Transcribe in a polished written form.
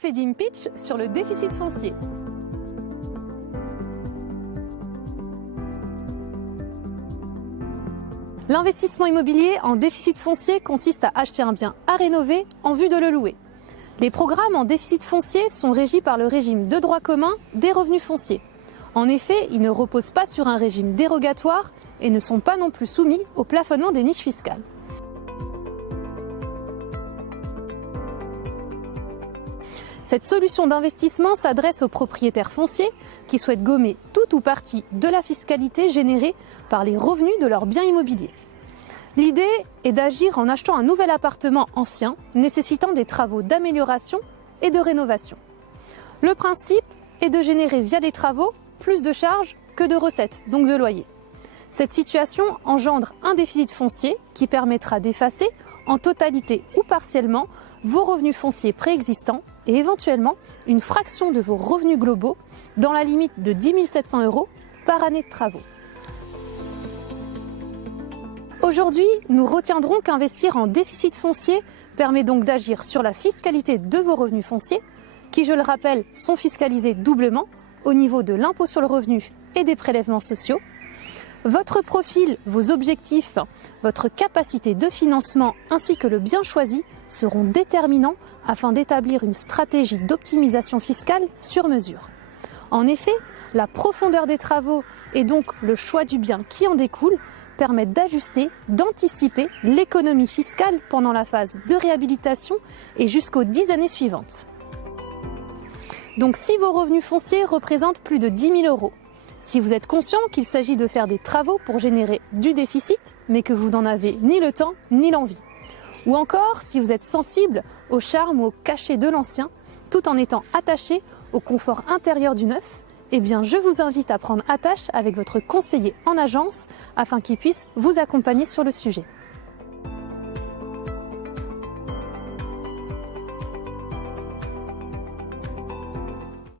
Safedim Pitch sur le déficit foncier. L'investissement immobilier en déficit foncier consiste à acheter un bien à rénover en vue de le louer. Les programmes en déficit foncier sont régis par le régime de droit commun des revenus fonciers. En effet, ils ne reposent pas sur un régime dérogatoire et ne sont pas non plus soumis au plafonnement des niches fiscales. Cette solution d'investissement s'adresse aux propriétaires fonciers qui souhaitent gommer tout ou partie de la fiscalité générée par les revenus de leurs biens immobiliers. L'idée est d'agir en achetant un nouvel appartement ancien nécessitant des travaux d'amélioration et de rénovation. Le principe est de générer via les travaux plus de charges que de recettes, donc de loyers. Cette situation engendre un déficit foncier qui permettra d'effacer en totalité ou partiellement vos revenus fonciers préexistants et éventuellement une fraction de vos revenus globaux dans la limite de 10 700 € par année de travaux. Aujourd'hui, nous retiendrons qu'investir en déficit foncier permet donc d'agir sur la fiscalité de vos revenus fonciers, qui, je le rappelle, sont fiscalisés doublement au niveau de l'impôt sur le revenu et des prélèvements sociaux. Votre profil, vos objectifs, votre capacité de financement ainsi que le bien choisi seront déterminants afin d'établir une stratégie d'optimisation fiscale sur mesure. En effet, la profondeur des travaux et donc le choix du bien qui en découle permettent d'ajuster, d'anticiper l'économie fiscale pendant la phase de réhabilitation et jusqu'aux 10 années suivantes. Donc si vos revenus fonciers représentent plus de 10 000 €, si vous êtes conscient qu'il s'agit de faire des travaux pour générer du déficit, mais que vous n'en avez ni le temps ni l'envie, ou encore si vous êtes sensible au charme ou au cachet de l'ancien, tout en étant attaché au confort intérieur du neuf, eh bien je vous invite à prendre attache avec votre conseiller en agence afin qu'il puisse vous accompagner sur le sujet.